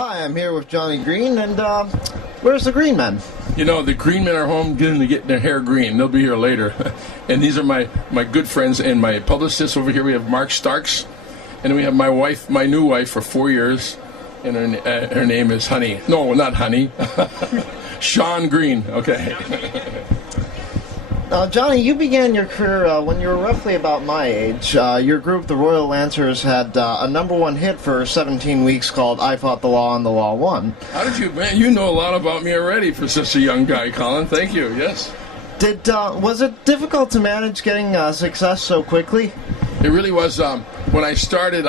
Hi, I'm here with Johnny Green, and where's the Green Men? You know, the Green Men are home getting their hair green. They'll be here later. And these are my good friends and my publicists. Over here we have Mark Starks, and we have my wife, my new wife for 4 years, and her name is Honey. No, not Honey. Sean Green. Okay. Johnny, you began your career when you were roughly about my age. Your group, the Royal Lancers, had a #1 hit for 17 weeks called I Fought the Law and the Law Won. How did you, man, you know a lot about me already for such a young guy, Colin. Thank you, yes. Was it difficult to manage getting success so quickly? It really was. When I started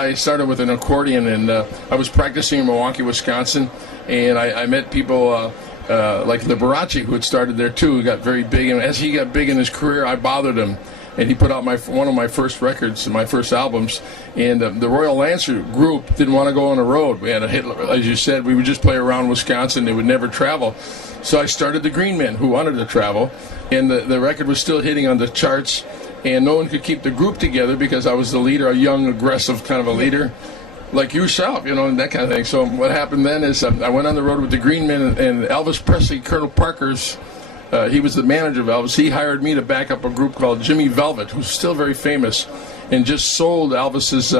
with an accordion, and I was practicing in Milwaukee, Wisconsin, and I met people like Liberace, who had started there too, who got very big. And as he got big in his career, I bothered him, and he put out one of my first records, my first albums. And the Royal Lancer group didn't want to go on the road. We had a hit, as you said, we would just play around Wisconsin. They would never travel. So I started the Green Men, who wanted to travel, and the record was still hitting on the charts. And no one could keep the group together because I was the leader, a young, aggressive kind of a leader, like yourself, you know, and that kind of thing. So what happened then is I went on the road with the Green Men, and Elvis Presley, Colonel Parker's, he was the manager of Elvis. He hired me to back up a group called Jimmy Velvet, who's still very famous, and just sold Elvis's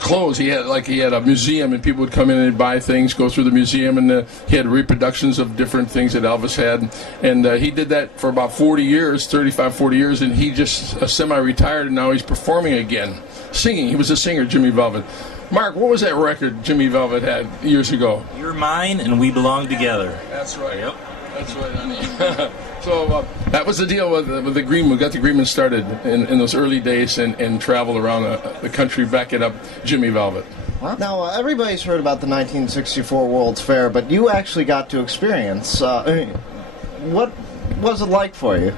clothes. He had a museum, and people would come in and buy things, go through the museum, and he had reproductions of different things that Elvis had. And he did that for about 40 years, 35, 40 years, and he just semi-retired, and now he's performing again, singing. He was a singer, Jimmy Velvet. Mark, what was that record Jimmy Velvet had years ago? You're Mine and We Belong Together. That's right. Yep. That's right, honey. So that was the deal with the Green. We got the Green Men started in those early days and traveled around the country backing up Jimmy Velvet. Now, everybody's heard about the 1964 World's Fair, but you actually got to experience. What was it like for you?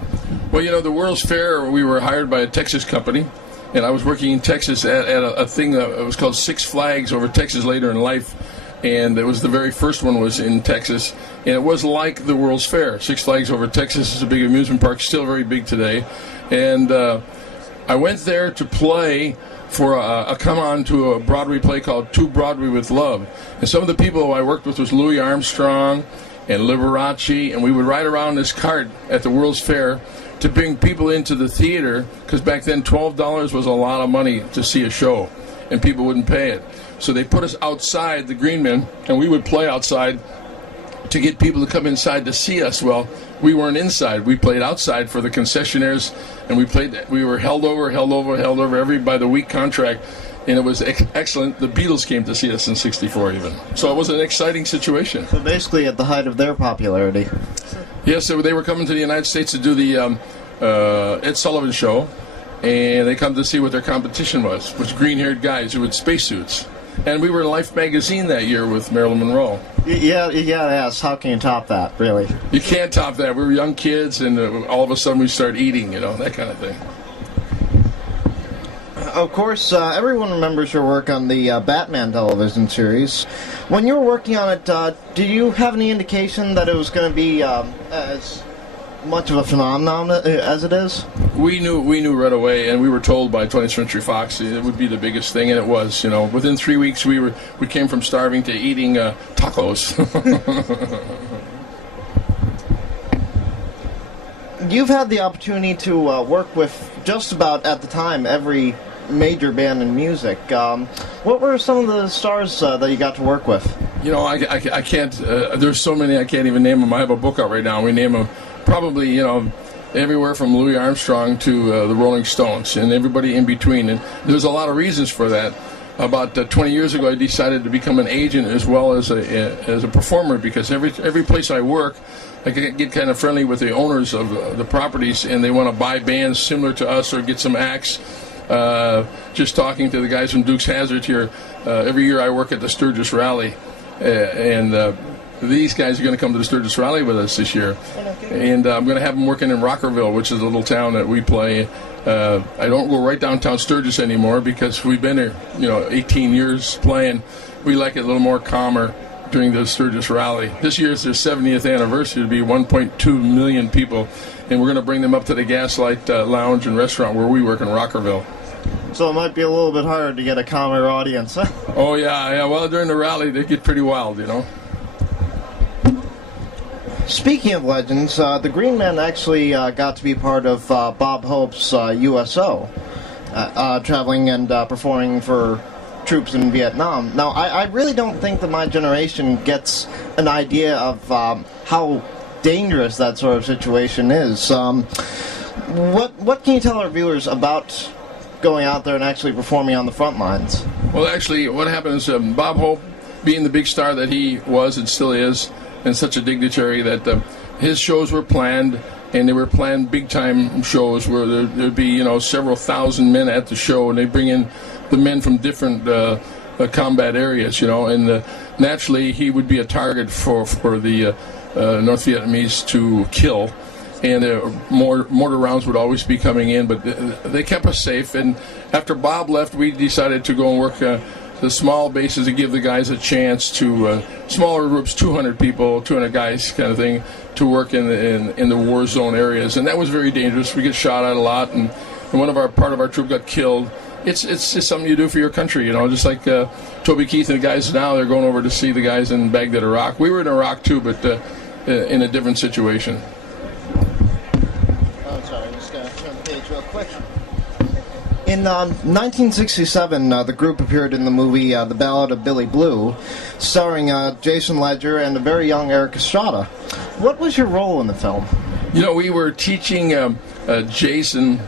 Well, you know, the World's Fair, we were hired by a Texas company, and I was working in Texas at a thing that was called Six Flags over Texas later in life. And it was the very first one was in Texas, and it was like the World's Fair. Six Flags over Texas is a big amusement park, still very big today. And I went there to play for a come-on to a Broadway play called To Broadway with Love. And some of the people I worked with was Louis Armstrong and Liberace, and we would ride around this cart at the World's Fair to bring people into the theater, because back then $12 was a lot of money to see a show, and people wouldn't pay it. So they put us outside, the Green Men, and we would play outside to get people to come inside to see us. Well, we weren't inside. We played outside for the concessionaires, and we were held over every by the week contract, and it was excellent. The Beatles came to see us in '64 even. So it was an exciting situation. So basically at the height of their popularity. Yes, so they were coming to the United States to do the Ed Sullivan Show, and they come to see what their competition was green-haired guys who had spacesuits. And we were in Life magazine that year with Marilyn Monroe. Yeah, you gotta ask, how can you top that, really? You can't top that. We were young kids, and all of a sudden we start eating, you know, that kind of thing. Of course, everyone remembers your work on the Batman television series. When you were working on it, did you have any indication that it was going to be as much of a phenomenon as it is? We knew right away, and we were told by 20th Century Fox it would be the biggest thing, and it was. You know, within 3 weeks we came from starving to eating tacos. You've had the opportunity to work with just about at the time every major band in music. What were some of the stars that you got to work with? You know, I can't. There's so many I can't even name them. I have a book out right now. We name them. Probably, you know, everywhere from Louis Armstrong to the Rolling Stones and everybody in between. And there's a lot of reasons for that. About 20 years ago, I decided to become an agent as well as a performer, because every place I work, I get kind of friendly with the owners of the properties, and they want to buy bands similar to us or get some acts. Just talking to the guys from Dukes Hazzard here, every year I work at the Sturgis Rally, and these guys are going to come to the Sturgis Rally with us this year, and I'm going to have them working in Rockerville, which is a little town that we play. I don't go right downtown Sturgis anymore because we've been here, 18 years playing. We like it a little more calmer during the Sturgis Rally. This year is their 70th anniversary. It'll be 1.2 million people, and we're going to bring them up to the Gaslight Lounge and Restaurant where we work in Rockerville. So it might be a little bit harder to get a calmer audience. Oh yeah. Well, during the rally, they get pretty wild, you know. Speaking of legends, the Green Men actually got to be part of Bob Hope's USO, traveling and performing for troops in Vietnam. Now, I really don't think that my generation gets an idea of how dangerous that sort of situation is. What can you tell our viewers about going out there and actually performing on the front lines? Well, actually, what happened is Bob Hope, being the big star that he was and still is, and such a dignitary, that his shows were planned, and they were planned big-time shows where there'd be, you know, several thousand men at the show, and they bring in the men from different combat areas, you know, and naturally he would be a target for the North Vietnamese to kill. And mortar rounds would always be coming in, but they kept us safe. And after Bob left, we decided to go and work the small bases to give the guys a chance to smaller groups, 200 people, 200 guys, kind of thing, to work in the war zone areas. And that was very dangerous. We get shot at a lot, and part of our troop got killed. It's just something you do for your country, you know. Just like Toby Keith and the guys now, they're going over to see the guys in Baghdad, Iraq. We were in Iraq too, but in a different situation. In 1967, the group appeared in the movie The Ballad of Billy Blue, starring Jason Ledger and a very young Eric Estrada. What was your role in the film? You know, we were teaching Jason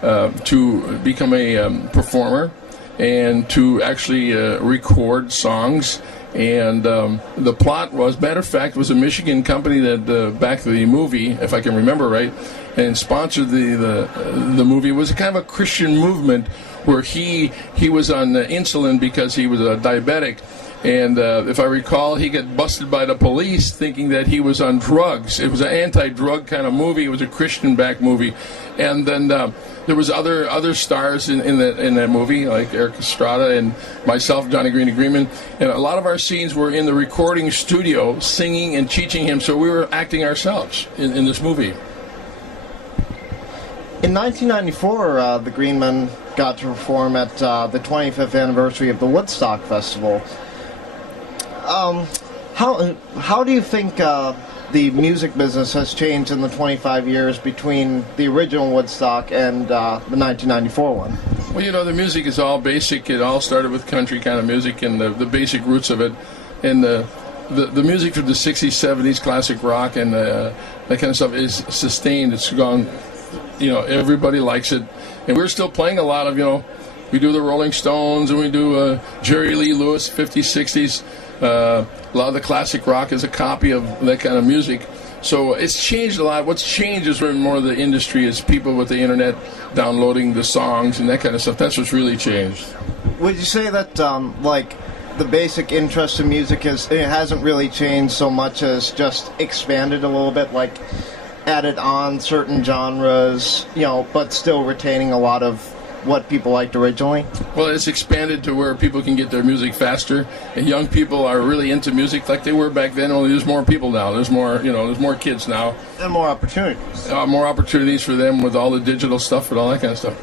to become a performer and to actually record songs. And the plot was, matter of fact, was a Michigan company that backed the movie, if I can remember right, and sponsored the movie. It was kind of a Christian movement where he was on insulin because he was a diabetic. And if I recall, he got busted by the police thinking that he was on drugs. It was an anti-drug kind of movie. It was a Christian-backed movie. And then there was other stars in that movie, like Eric Estrada and myself, Johnny Green Agreement. And a lot of our scenes were in the recording studio, singing and teaching him. So we were acting ourselves in this movie. In 1994, the Green Men got to perform at the 25th anniversary of the Woodstock Festival. How do you think the music business has changed in the 25 years between the original Woodstock and the 1994 one? Well, you know, the music is all basic. It all started with country kind of music and the basic roots of it. And the music from the 60s, 70s, classic rock and that kind of stuff is sustained. It's gone, you know, everybody likes it. And we're still playing a lot of, you know, we do the Rolling Stones and we do Jerry Lee Lewis, 50s, 60s. A lot of the classic rock is a copy of that kind of music. So it's changed a lot. What's changed is more of the industry is people with the internet downloading the songs and that kind of stuff. That's what's really changed. Would you say that, like, the basic interest in music hasn't really changed so much as just expanded a little bit, like added on certain genres, you know, but still retaining a lot of what people liked originally? Well, it's expanded to where people can get their music faster, and young people are really into music like they were back then. Only there's more people now. There's more, you know, there's more kids now. And more opportunities. More opportunities for them with all the digital stuff and all that kind of stuff.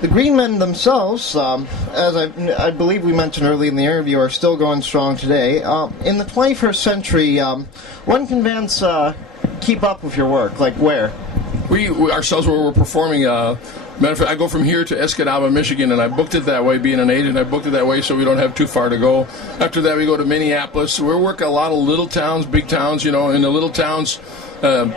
The Green Men themselves, as I believe we mentioned early in the interview, are still going strong today. In the 21st century, when can bands keep up with your work? Like where? We ourselves, where we're performing, matter of fact, I go from here to Escanaba, Michigan, and I booked it that way, being an agent. I booked it that way so we don't have too far to go. After that, we go to Minneapolis. We work a lot of little towns, big towns, you know. In the little towns,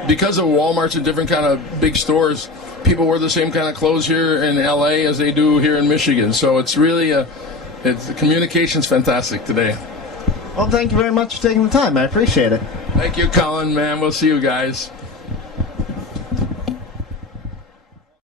because of Walmarts and different kind of big stores, people wear the same kind of clothes here in L.A. as they do here in Michigan. So it's really, the communication's fantastic today. Well, thank you very much for taking the time. I appreciate it. Thank you, Colin, man. We'll see you guys.